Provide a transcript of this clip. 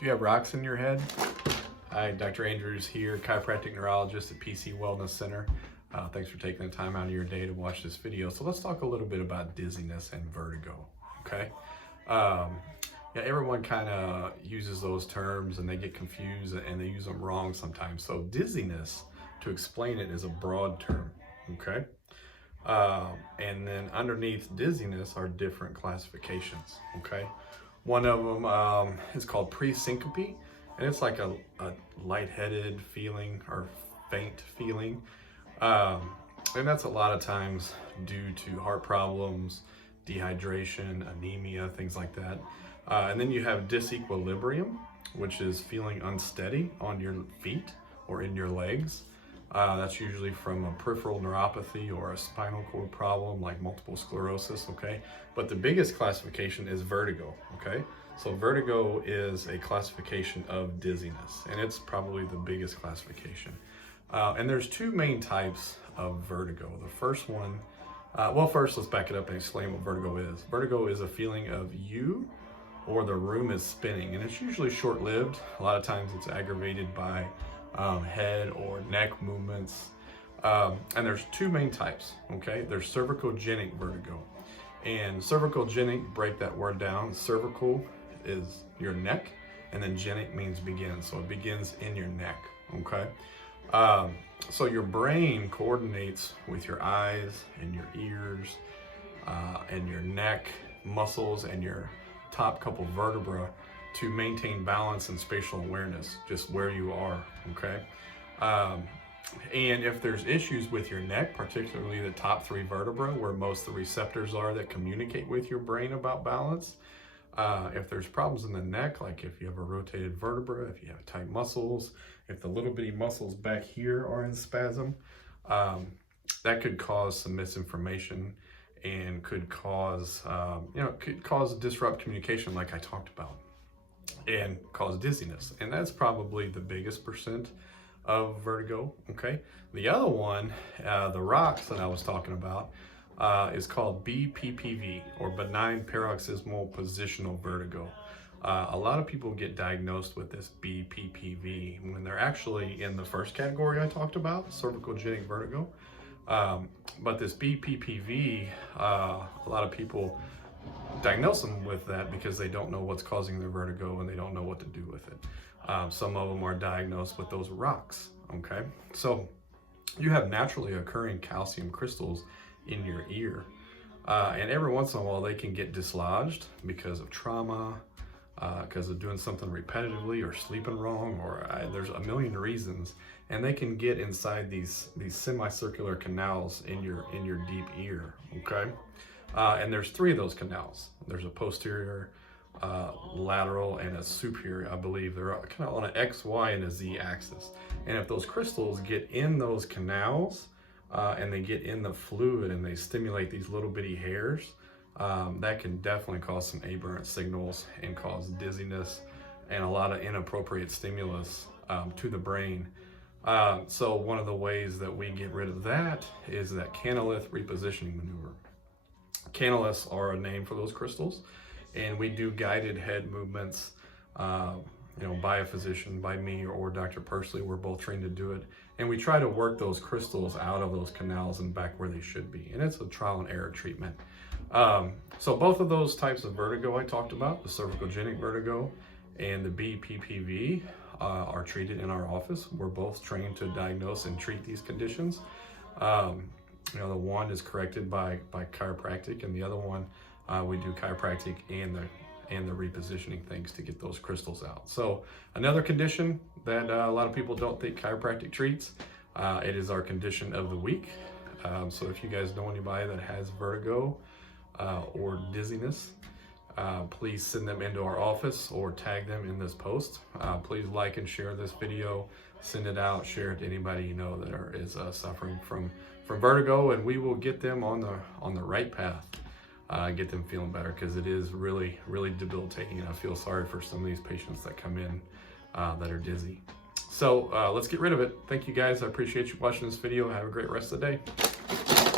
Do you have rocks in your head? Hi, Dr. Andrews here, chiropractic neurologist at PC Wellness Center. Thanks for taking the time out of your day to watch this video. So let's talk a little bit about dizziness and vertigo, okay? Yeah, everyone kind of uses those terms and they get confused and they use them wrong sometimes. So dizziness, to explain it, is a broad term, okay? And then underneath dizziness are different classifications, okay? One of them is called pre-syncope, and it's like a lightheaded feeling or faint feeling. And that's a lot of times due to heart problems, dehydration, anemia, things like that. And then you have disequilibrium, which is feeling unsteady on your feet or in your legs. That's usually from a peripheral neuropathy or a spinal cord problem like multiple sclerosis, okay? But the biggest classification is vertigo, okay? So vertigo is a classification of dizziness, and it's probably the biggest classification. And there's two main types of vertigo. The first one, well, first let's back it up and explain what vertigo is. Vertigo is a feeling of you or the room is spinning, and it's usually short-lived. A lot of times it's aggravated by head or neck movements. And there's two main types, okay? There's cervicogenic vertigo. And cervicogenic, break that word down. Cervical is your neck, and then genic means begin. So it begins in your neck, okay? So your brain coordinates with your eyes and your ears and your neck muscles and your top couple vertebrae to maintain balance and spatial awareness, just where you are, okay? And if there's issues with your neck, particularly the top three vertebrae, where most of the receptors are that communicate with your brain about balance, if there's problems in the neck, like if you have a rotated vertebra, if you have tight muscles, if the little bitty muscles back here are in spasm, that could cause some misinformation and could cause, disrupt communication like I talked about, and cause dizziness. And that's probably the biggest percent of vertigo, okay? The other one, the rocks that I was talking about, is called BPPV, or benign paroxysmal positional vertigo. A lot of people get diagnosed with this BPPV when they're actually in the first category I talked about, cervicogenic vertigo. But this BPPV, a lot of people diagnose them with that because they don't know what's causing their vertigo and they don't know what to do with it. Some of them are diagnosed with those rocks, okay? So you have naturally occurring calcium crystals in your ear. And every once in a while they can get dislodged because of trauma, because of doing something repetitively or sleeping wrong, or there's a million reasons. And they can get inside these semicircular canals in your deep ear, okay? And there's three of those canals. There's a posterior, lateral, and a superior, I believe. They're kind of on an X, Y, and a Z axis. And if those crystals get in those canals and they get in the fluid and they stimulate these little bitty hairs, that can definitely cause some aberrant signals and cause dizziness and a lot of inappropriate stimulus to the brain. So one of the ways that we get rid of that is that canalith repositioning maneuver. Canaliths are a name for those crystals, and we do guided head movements, by a physician, by me, or Dr. Persley. We're both trained to do it, and we try to work those crystals out of those canals and back where they should be, and it's a trial and error treatment. So both of those types of vertigo I talked about, the cervicogenic vertigo and the BPPV, are treated in our office. We're both trained to diagnose and treat these conditions. The one is corrected by chiropractic, and the other one we do chiropractic and the repositioning things to get those crystals out. So another condition that a lot of people don't think chiropractic treats, it is our condition of the week. So if you guys know anybody that has vertigo or dizziness, please send them into our office or tag them in this post. Please like and share this video, send it out, share it to anybody you know that is suffering from vertigo, and we will get them on the right path, get them feeling better, because it is really, really debilitating, and I feel sorry for some of these patients that come in that are dizzy. So let's get rid of it. Thank you guys. I appreciate you watching this video. Have a great rest of the day.